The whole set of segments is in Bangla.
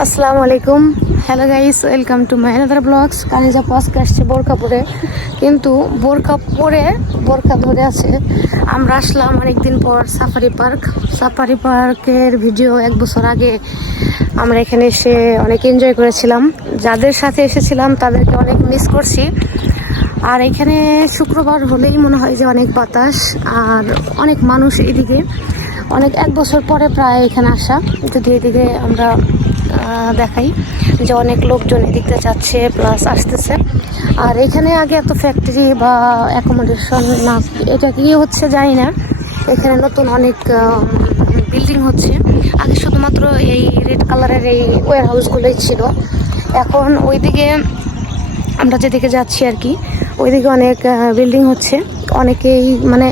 আসসালামু আলাইকুম। Hello guys welcome to my another blogs Kaniza পাস্ক আসছে বোরকা পরে। কিন্তু বোরকা পরে বোরকা ধরে আছে। আমরা আসলাম অনেকদিন পর সাফারি পার্ক সাফারি পার্কের ভিডিও এক বছর আগে আমরা এখানে এসে অনেক এনজয় করেছিলাম। যাদের সাথে এসেছিলাম, তাদেরকে অনেক মিস করছি। আর এখানে শুক্রবার হলেই মনে হয় যে অনেক বাতাস, আর অনেক মানুষ এদিকে। অনেক, এক বছর পরে প্রায় এখানে আসা। যদি এদিকে আমরা দেখাই যে অনেক লোকজন এদিকটা যাচ্ছে প্লাস আসতেছে। আর এখানে আগে এত ফ্যাক্টরি বা অ্যাকোমোডেশন না, এটা কি হচ্ছে জানি না। এখানে নতুন অনেক বিল্ডিং হচ্ছে। আগে শুধুমাত্র এই রেড কালারের এই ওয়ার হাউসগুলোই ছিল। এখন ওইদিকে আমরা যেদিকে যাচ্ছি আর কি, ওইদিকে অনেক বিল্ডিং হচ্ছে। অনেকেই মানে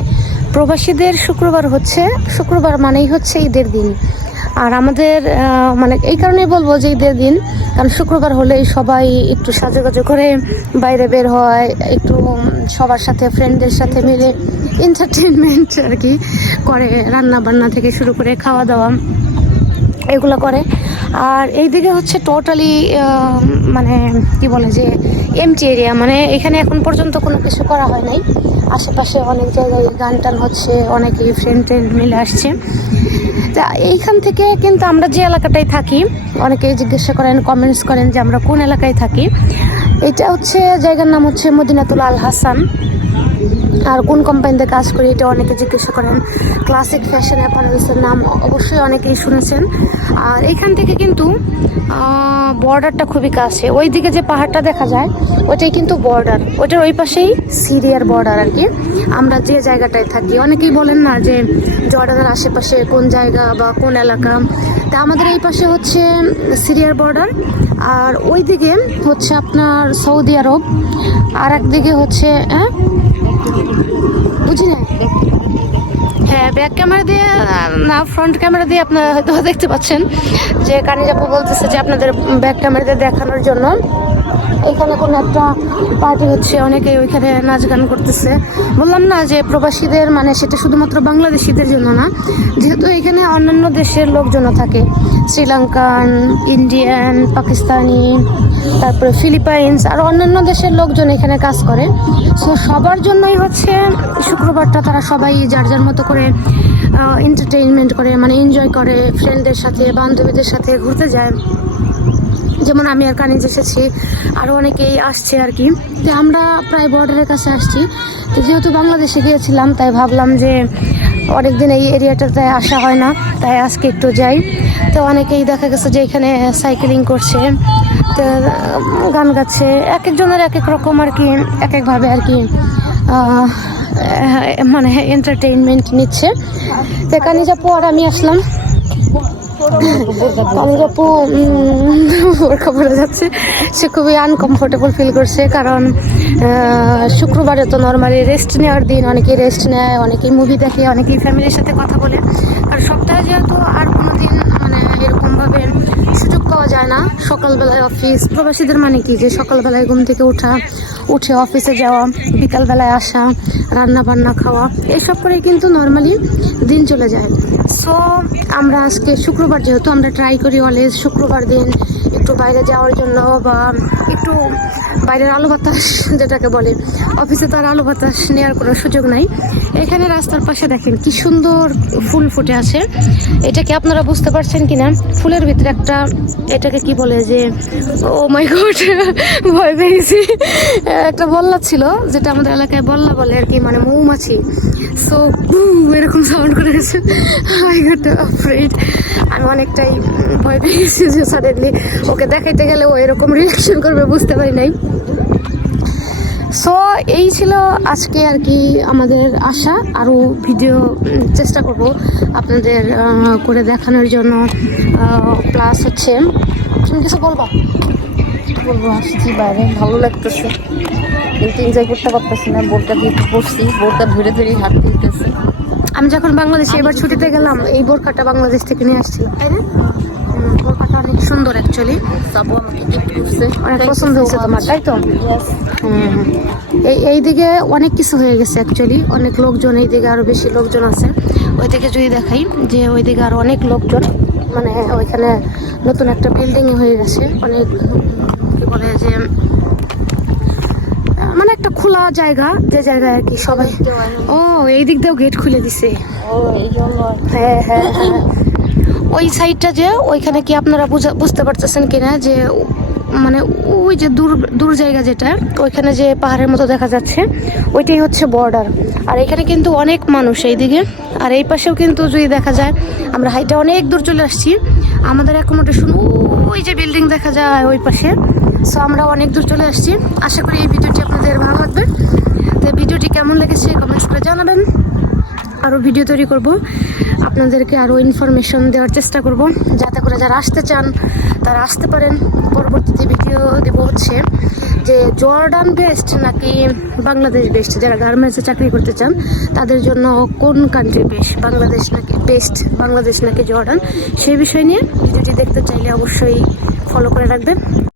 প্রবাসীদের শুক্রবার হচ্ছে, শুক্রবার মানেই হচ্ছে ঈদের দিন। আর আমাদের মানে এই কারণেই বলব যে ঈদের দিন, কারণ শুক্রবার হলেই সবাই একটু সাজুগুজু করে বাইরে বের হয়, একটু সবার সাথে ফ্রেন্ডদের সাথে মিলে এন্টারটেনমেন্ট আর কি করে রান্না বান্না থেকে শুরু করে খাওয়া দাওয়া এগুলো করে। আর এইদিকে হচ্ছে টোটালি মানে কি বলে যে এমটি এরিয়া মানে এখানে এখন পর্যন্ত কোনো কিছু করা হয় নাই। আশেপাশে অনেক জায়গায় গান টান হচ্ছে অনেকেই ফ্রেন্ড ট্রেন্ড মিলে আসছে। তা এইখান থেকে কিন্তু আমরা যে এলাকাটায় থাকি, অনেকেই জিজ্ঞাসা করেন কমেন্টস করেন যে আমরা কোন এলাকায় থাকি। এটা হচ্ছে জায়গার নাম হচ্ছে মদিনাতুল আল হাসান। আর কোন কোম্পানিতে কাজ করি, এটা অনেকে জিজ্ঞাসা করেন। ক্লাসিক ফ্যাশন অ্যাপারেলসের নাম অবশ্যই অনেকেই শুনেছেন। আর এখান থেকে কিন্তু বর্ডারটা খুবই কাছে। ওই দিকে যে পাহাড়টা দেখা যায়, ওইটাই কিন্তু বর্ডার ওইটার ওই পাশেই সিরিয়ার বর্ডার আর কি। আমরা যে জায়গাটায় থাকি, অনেকেই বলেন না যে জর্ডানের আশেপাশে কোন জায়গা বা কোন এলাকা। তা আমাদের এই পাশে হচ্ছে সিরিয়ার বর্ডার আর ওই দিকে হচ্ছে আপনার সৌদি আরব। আর একদিকে হচ্ছে হ্যাঁ? বুঝি না হ্যাঁ ব্যাক ক্যামেরা দিয়ে, না ফ্রন্ট ক্যামেরা দিয়ে আপনারা হয়তো দেখতে পাচ্ছেন যে কানিজাপু বলতেছে যে আপনাদের ব্যাক ক্যামেরা দিয়ে দেখানোর জন্য। এখানে কোনো একটা পার্টি হচ্ছে, অনেকেই ওইখানে নাচ গান করতেছে। বললাম না যে প্রবাসীদের মানে সেটা শুধুমাত্র বাংলাদেশিদের জন্য না, যেহেতু এখানে অন্যান্য দেশের লোকজনও থাকে। শ্রীলঙ্কান, ইন্ডিয়ান, পাকিস্তানি তারপরে ফিলিপাইন্স আর অন্যান্য দেশের লোকজন এখানে কাজ করে। সো সবার জন্যই হচ্ছে শুক্রবারটা তারা সবাই যার যার মতো করে এন্টারটেইনমেন্ট করে মানে এনজয় করে ফ্রেন্ডদের সাথে, বান্ধবীদের সাথে ঘুরতে যায়। যেমন আমি আর কানিজ এসেছি আরও অনেকেই আসছে আর কি। তো আমরা প্রায় বর্ডারের কাছে আসছি। তো যেহেতু বাংলাদেশে গিয়েছিলাম, তাই ভাবলাম যে অনেকদিন এই এরিয়াটাতে আসা হয় না, তাই আজকে একটু যাই। তো অনেকেই দেখা গেছে যে এখানে সাইকেলিং করছে, তো গান গাচ্ছে এক একজনের এক এক রকম আর কি এক একভাবে আর কি মানে এন্টারটেইনমেন্ট নিচ্ছে। তো কানিজা পর আমি আসলাম। কানিজাপু বোরখা পরে যাচ্ছে, সে খুবই আনকমফোর্টেবল ফিল করছে, কারণ শুক্রবারে তো নর্মালি রেস্ট নেওয়ার দিন, অনেকেই রেস্ট নেয়, অনেকেই মুভি দেখে, অনেকেই ফ্যামিলির সাথে কথা বলে। আর সপ্তাহে যেহেতু আর কোনো দিন মানে এরকমভাবে সুযোগ পাওয়া যায় না। সকালবেলায় অফিস প্রবাসীদের মানে কি? যে সকালবেলায় ঘুম থেকে ওঠা উঠে অফিসে যাওয়া, বিকালবেলায় আসা রান্না বান্না খাওয়া, এসব করে কিন্তু নর্মালি দিন চলে যায়। সো আমরা আজকে শুক্রবার যেহেতু আমরা ট্রাই করি অলওয়েজ শুক্রবার দিন একটু বাইরে যাওয়ার জন্য বা একটু বাইরের আলো বাতাস, যেটাকে বলে, অফিসে তো আর আলো বাতাস নেওয়ার কোনো সুযোগ নাই। এখানে রাস্তার পাশে দেখেন কি সুন্দর ফুল ফুটে আছে। এটাকে আপনারা বুঝতে পারছেন কি না ফুলের ভিতরে একটা, এটাকে কি বলে যে ও মাই গড ভয় পেয়েছি। একটা বল্লা ছিল, যেটা আমাদের এলাকায় বল্লা বলে আর কি মানে মৌমাছি। সো এরকম সাউন্ড করে গেছে। আমি অনেকটাই ভয় পেয়েছি যে সাডেনলি ওকে দেখাইতে গেলে ও এরকম রিয়াকশন করবে বুঝতে পারি নাই। সো এই ছিল আজকে আর কি আমাদের আশা আরও ভিডিও চেষ্টা করব আপনাদের করে দেখানোর জন্য। প্লাস হচ্ছে তুমি কিছু বলবা? বলব আসছি বাইরে ভালো লাগতেছে। কিন্তু এনজয় করতে পারতেছি না বোর্ডটা দিয়ে পড়ছি বোর্ডটা ধরে ধরে হাঁটতে হইতেছে আমি যখন বাংলাদেশে এবার ছুটিতে গেলাম এই বোরখাটা বাংলাদেশ থেকে নিয়ে আসছিলাম তাই না? বোরখাটা অনেক সুন্দর অ্যাকচুয়ালি সাবু আমাকে গিফট করছে অনেক পছন্দ হয়েছে তোমার তাই তো. হুম, হুম। এই এই দিকে অনেক কিছু হয়ে গেছে অ্যাকচুয়ালি অনেক লোকজন এই দিকে আরও বেশি লোকজন আছে। ওই দিকে যদি দেখাই যে ওই দিকে আরও অনেক লোকজন মানে ওইখানে নতুন একটা বিল্ডিং হয়ে গেছে। অনেক কি বলে যে মানে একটা খোলা জায়গা যে জায়গায় আর কি সবাই ও এই দিক দিয়েও গেট খুলে দিছে। হ্যাঁ হ্যাঁ হ্যাঁ। ওই সাইডটা যে ওইখানে কি আপনারা বুঝা- বুঝতে পারতেছেন কিনা যে মানে ওই যে দূর দূর জায়গা যেটা, ওইখানে যে পাহাড়ের মতো দেখা যাচ্ছে, ওইটাই হচ্ছে বর্ডার আর এখানে কিন্তু অনেক মানুষ এইদিকে। আর এই পাশেও কিন্তু যদি দেখা যায়, আমরা হাইটে অনেক দূর চলে আসছি। আমাদের অ্যাকোমোডেশন ওই যে বিল্ডিং দেখা যায় ওই পাশে। সো আমরা অনেক দূর চলে আসছি। আশা করি এই ভিডিওটি আপনাদের ভালো লাগবে। তো ভিডিওটি কেমন লেগেছে কমেন্টস করে জানাবেন। আরও ভিডিও তৈরি করব। আপনাদেরকে আরও ইনফরমেশন দেওয়ার চেষ্টা করব। যাতে করে যারা আসতে চান, তারা আসতে পারেন। পরবর্তীতে ভিডিও দেব হচ্ছে যে জর্ডান বেস্ট নাকি বাংলাদেশ বেস্ট যারা গার্মেন্টসে চাকরি করতে চান, তাদের জন্য কোন কান্ট্রি বেস্ট বাংলাদেশ নাকি বেস্ট বাংলাদেশ নাকি জর্ডান সেই বিষয় নিয়ে ভিডিওটি দেখতে চাইলে অবশ্যই ফলো করে রাখবেন।